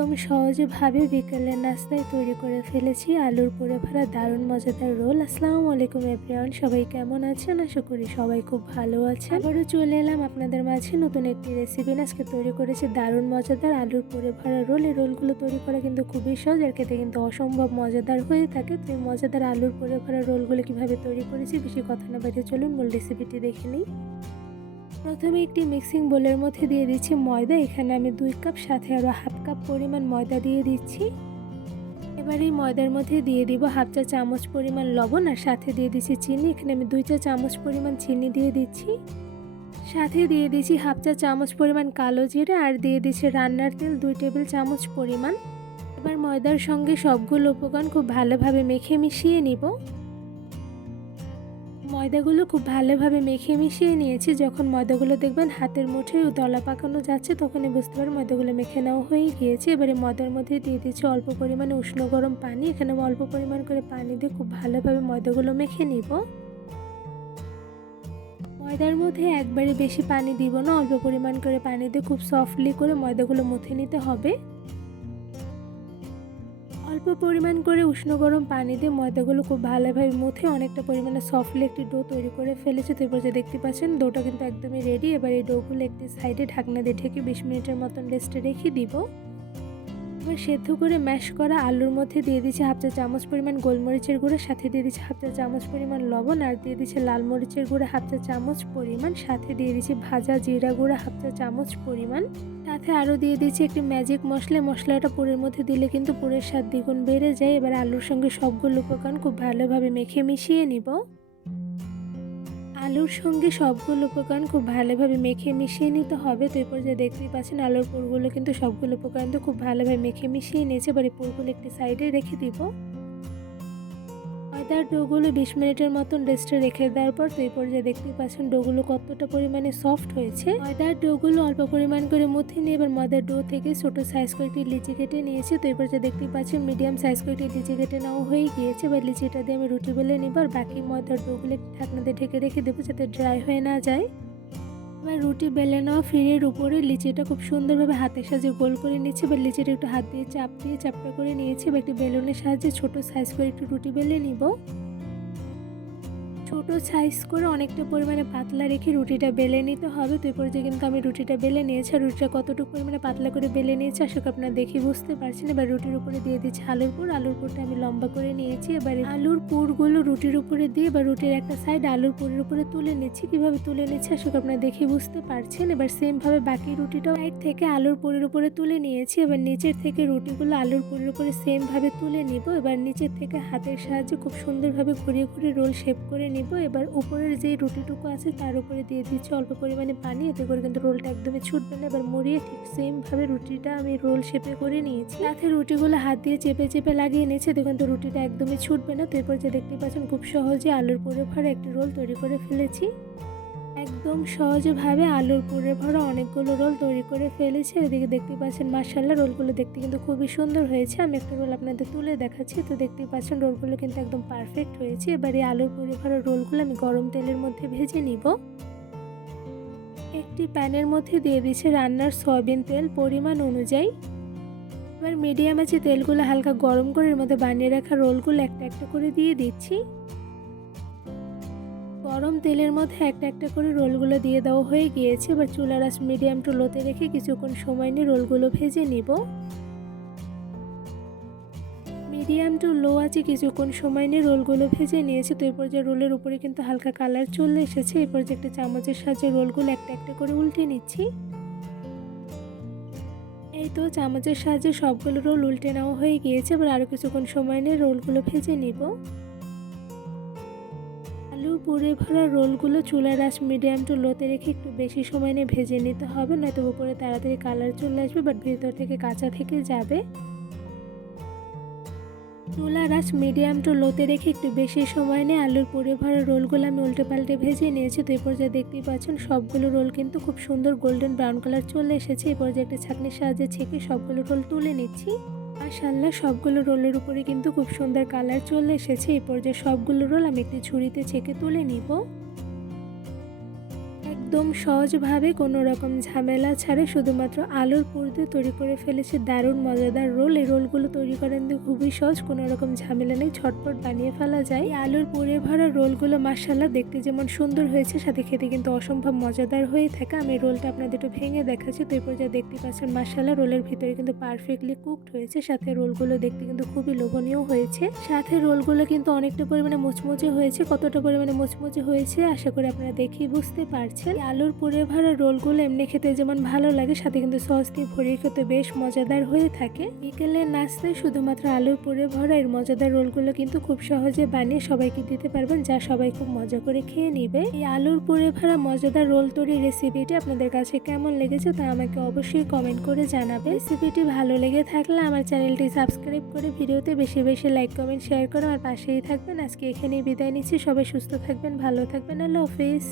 একদম সহজভাবে বিকেলের নাস্তায় তৈরি করে ফেলেছি। আলুর পুরে ভরা দারুণ মজাদার রোল। আসসালামু আলাইকুম এভরিওয়ান, সবাই কেমন আছেন? আশা করি সবাই খুব ভালো আছে আবারও চলে এলাম আপনাদের মাঝে নতুন একটি রেসিপি আজকে তৈরি করেছি দারুণ মজাদার আলুর পুরে ভরা রোল। এই রোলগুলো তৈরি করা কিন্তু খুবই সহজ, আর খেতে কিন্তু অসম্ভব মজাদার হয়ে থাকে। তো এই মজাদার আলুর পুরে ভরা রোলগুলো কীভাবে তৈরি করেছি, বেশি কথা না বাইরে চলুন মূল রেসিপিটি দেখে নিই। প্রথমে একটি মিক্সিং বোলের মধ্যে দিয়ে দিচ্ছি ময়দা। এখানে আমি দুই কাপ, সাথে আরও হাফ কাপ পরিমাণ ময়দা দিয়ে দিচ্ছি। এবার এই ময়দার মধ্যে দিয়ে দিব হাফ চা চামচ পরিমাণ লবণ আর সাথে দিয়ে দিচ্ছি চিনি। এখানে আমি দুই চা চামচ পরিমাণ চিনি দিয়ে দিচ্ছি। সাথে দিয়ে দিচ্ছি হাফ চা চামচ পরিমাণ কালো জিরে আর দিয়ে দিচ্ছি রান্নার তেল দুই টেবিল চামচ পরিমাণ। এবার ময়দার সঙ্গে সবগুলো উপকরণ খুব ভালোভাবে মেখে মিশিয়ে নিব। ময়দাগুলো খুব ভালোভাবে মেখে মিশিয়ে নিয়েছি। যখন ময়দাগুলো দেখবেন হাতের মুঠে দলা পাকানো যাচ্ছে, তখনই বুঝতে পারেন ময়দাগুলো মেখে নেওয়া হয়ে গিয়েছে। এবারে ময়দার মধ্যে দিয়ে দিচ্ছি অল্প পরিমাণে উষ্ণ গরম পানি। এখানে অল্প পরিমাণ করে পানি দিয়ে খুব ভালোভাবে ময়দাগুলো মেখে নিব। ময়দার মধ্যে একবারে বেশি পানি দিব না, অল্প পরিমাণ করে পানি দিয়ে খুব সফটলি করে ময়দাগুলো মুথে নিতে হবে। অল্প পরিমাণ করে উষ্ণ গরম পানি দিয়ে ময়দাগুলো খুব ভালোভাবে মুথে অনেকটা পরিমাণে সফটলি একটি ডো তৈরি করে ফেলেছে। তারপর যে দেখতে পাচ্ছেন ডোটা কিন্তু একদমই রেডি এবার এই ডোগুলো একটি সাইডে ঢাকনা দিয়ে ঢেকে বিশ মিনিটের মতন রেস্টে রেখে দিব। এবার সেদ্ধ করে ম্যাশ করা আলুর মধ্যে দিয়ে দিচ্ছি হাফ চা চামচ পরিমাণ গোলমরিচের গুঁড়ো, সাথে দিয়ে দিচ্ছে হাফ চা চামচ পরিমাণ লবণ, আর দিয়ে দিচ্ছে লাল মরিচের গুঁড়ো হাফ চা চামচ পরিমাণ, সাথে দিয়ে দিচ্ছে ভাজা জিরা গুঁড়ো হাফ চা চামচ পরিমাণ। সাথে আরও দিয়ে দিচ্ছি একটি ম্যাজিক মশলা, মশলাটা পুরের মধ্যে দিলে কিন্তু পুরের স্বাদ দ্বিগুণ বেড়ে যায়। এবার আলুর সঙ্গে সবগুলো উপকরণ খুব ভালোভাবে মেখে মিশিয়ে নিব। আলুর সঙ্গে সবগুলো উপকরণ খুব ভালোভাবে মেখে মিশিয়ে নিতে হবে। তো এরপর যা দেখতেই পাচ্ছেন আলুর পুরগুলো কিন্তু সবগুলো উপকরণ তো খুব ভালোভাবে মেখে মিশিয়ে নিয়েছে। এবার এই পুরগুলো একটি সাইডে রেখে দিব। ময়দার ডোগুলো বিশ মিনিটের মতন রেস্টে রেখে দেওয়ার পর তো এই পর্যায়ে দেখতে পাচ্ছেন ডোগুলো কতটা পরিমাণে সফট হয়েছে। আদার ডোগুলো অল্প পরিমাণ করে মধ্যে নিয়ে এবার মাদার ডো থেকে ছোট সাইজ করে একটি লিচি কেটে নিয়েছি। তো এই পর্যায়ে দেখতে পাচ্ছেন মিডিয়াম সাইজ কয়েকটি লিচি কেটে নেওয়া হয়ে গিয়েছে। এবার লিচিটা দিয়ে আমি রুটি বেলে নিব আর বাকি মাদার ডোগুলো একটি ঢাকনা দিয়ে ঢেকে রেখে দেবো যাতে ড্রাই হয়ে না যায়। এবার রুটি বেলে নেওয়া ফিরের উপরে লিচিটা খুব সুন্দরভাবে হাতের সাহায্যে গোল করে নিয়েছি বা লিচিটা একটু হাত দিয়ে চাপ দিয়ে চাপটা করে নিয়েছি বা একটি বেলুনের সাহায্যে ছোট সাইজ করে একটু রুটি বেলে নিব। ছোট সাইজ করে অনেকটা পরিমাণে পাতলা রেখে রুটিটা বেলে নিতে হবে। তো এরপর যে কিন্তু আমি রুটিটা বেলে নিয়েছি আর রুটিটা কতটুকু পরিমাণে পাতলা করে বেলে নিয়েছি আশা করি আপনারা দেখে বুঝতে পারছেন। এবার রুটির উপরে দিয়ে দিচ্ছি আলুর পুর। আলুর পুরটা আমি লম্বা করে নিয়েছি। এবার আলুর পুরগুলো রুটির উপরে দিয়ে এবার রুটির একটা সাইড আলুর পুরের উপরে তুলে নিচ্ছি। কীভাবে তুলে নিচ্ছি আশা করি আপনারা দেখে বুঝতে পারছেন। এবার সেমভাবে বাকি রুটিটাও সাইড থেকে আলুর পুরের উপরে তুলে নিয়েছি। এবার নিচের থেকে রুটিগুলো আলুর পুরের উপরে সেমভাবে তুলে নিব। এবার নিচের থেকে হাতের সাহায্যে খুব সুন্দরভাবে ঘুরিয়ে ঘুরিয়ে রোল শেপ করে নিব। এবার উপরের যে রুটিটুকু আছে তার উপরে দিয়ে দিচ্ছি অল্প পরিমাণে পানি। এতে করে কিন্তু রোলটা একদমই ছুটবে না। এবার মরিয়ে ঠিক সেমভাবে রুটিটা আমি রোল শেপে করে নিয়েছি। সাথে রুটিগুলো হাত দিয়ে চেপে চেপে লাগিয়ে নিয়েছি। দেখুন তো রুটিটা একদমই ছুটবে না। তো এরপর যে দেখতে পাচ্ছেন, খুব সহজে আলুর পুরো ভরা একটি রোল তৈরি করে ফেলেছি। একদম সহজভাবে আলুর পুরে ভরা অনেকগুলো রোল তৈরি করে ফেলেছি। এদিকে দেখতে পাচ্ছেন মার্শাল্লাহ রোলগুলো দেখতে কিন্তু খুবই সুন্দর হয়েছে। আমি একটা রোল আপনাদের তুলে দেখাচ্ছি। তো দেখতে পাচ্ছেন রোলগুলো কিন্তু একদম পারফেক্ট হয়েছে। এবার এই আলুর পুরে ভরা রোলগুলো আমি গরম তেলের মধ্যে ভেজে নিব। একটি প্যানের মধ্যে দিয়ে দিচ্ছে রান্নার সয়াবিন তেল পরিমাণ অনুযায়ী। এবার মিডিয়াম আছে তেলগুলো হালকা গরম করে এর মধ্যে বানিয়ে রাখা রোলগুলো একটা একটা করে দিয়ে দিচ্ছি। গরম তেলের মধ্যে একটা একটা করে রোলগুলো দিয়ে দেওয়া হয়ে গিয়েছে, এবার চুলার আঁচ মিডিয়াম টু লোতে রেখে কিছুক্ষণ সময় নিয়ে রোলগুলো ভেজে নিব। মিডিয়াম টু লো আছে কিছুক্ষণ সময় নিয়ে রোলগুলো ভেজে নিয়েছি, তো এরপর যে রোলের উপরে কিন্তু হালকা কালার চলে এসেছে, এরপর যে একটা চামচের সাহায্যে রোলগুলো একটা একটা করে উল্টে নিচ্ছি। এই তো চামচের সাহায্যে সবগুলো রোল উল্টে নেওয়া হয়ে গিয়েছে, এবার আরও কিছুক্ষণ সময় নিয়ে রোলগুলো ভেজে নিব। আলু পুড়ে ভরা রোলগুলো চুলার আঁচ মিডিয়াম টু লোতে রেখে একটু বেশি সময় নিয়ে ভেজে নিতে হবে, নয়তো উপরে তাড়াতাড়ি কালার চলে আসবে বাট ভেতর থেকে কাঁচা থেকে যাবে। চুলার আঁচ মিডিয়াম টু লোতে রেখে একটু বেশি সময় নিয়ে আলুর পুড়ে ভরা রোলগুলো আমি উল্টে পাল্টে ভেজে নিয়েছি। তো এরপর যা দেখতেই পাচ্ছেন সবগুলো রোল কিন্তু খুব সুন্দর গোল্ডেন ব্রাউন কালার চলে এসেছে। এরপর যে একটা ছাঁকনির সাহায্যে ছেঁকে সবগুলো রোল তুলে নিচ্ছি। মাশাল্লাহ সবগুলো রোলের উপরে কিন্তু খুব সুন্দর কালার চলে এসেছে। এই পর্যায়ে সবগুলো রোল আমি একটি ছুরিতে ছেঁকে তুলে নিব। একদম সহজভাবে কোনো রকম ঝামেলা ছাড়ে, শুধুমাত্র আলুর পুর দিয়ে তৈরি করে ফেলেছে দারুণ, মজাদার রোল। এই রোলগুলো তৈরি করেন দিয়ে খুবই সহজ কোনো রকম ঝামেলা নেই, ছটপট বানিয়ে ফেলা যায়। আলুর পুরে ভরা রোলগুলো মাসাল্লাহ দেখতে যেমন সুন্দর হয়েছে, সাথে খেতে কিন্তু অসম্ভব মজাদার হয়ে থাকে। আমি রোলটা আপনাদের একটু ভেঙে দেখাচ্ছি, তো এরপর যা দেখতে পাচ্ছেন মাসাল্লাহ রোলের ভিতরে কিন্তু পারফেক্টলি কুকড হয়েছে। সাথে রোলগুলো দেখতে কিন্তু খুবই লোভনীয় হয়েছে। সাথে রোলগুলো কিন্তু অনেকটা পরিমাণে মুচমুচে হয়েছে, কতটা পরিমাণে মুচমুচে হয়েছে, আশা করি আপনারা দেখেই বুঝতে পারছেন। আলুর পুরে ভরা রোলগুলো এমনি খেতে যেমন ভালো লাগে, সাথে কিন্তু সস দিয়ে ভরিয়ে খেতে বেশ মজাদার হয়ে থাকে। বিকেলের নাস্তায় শুধুমাত্র আলুর পুরে ভরা এর মজাদার রোলগুলো কিন্তু খুব সহজে বানিয়ে সবাইকে দিতে পারবেন, যা সবাই খুব মজা করে খেয়ে নিবে। এই আলুর পুরে ভরা মজাদার রোল তৈরি রেসিপিটি আপনাদের কাছে কেমন লেগেছে তা আমাকে অবশ্যই কমেন্ট করে জানাবে রেসিপিটি ভালো লেগে থাকলে আমার চ্যানেলটি সাবস্ক্রাইব করে ভিডিওতে বেশি বেশি লাইক কমেন্ট শেয়ার করে। আমার পাশেই থাকবেন। আজকে এখানেই বিদায় নিচ্ছি। সবাই সুস্থ থাকবেন, ভালো থাকবেন। আল্লাহ হাফিজ।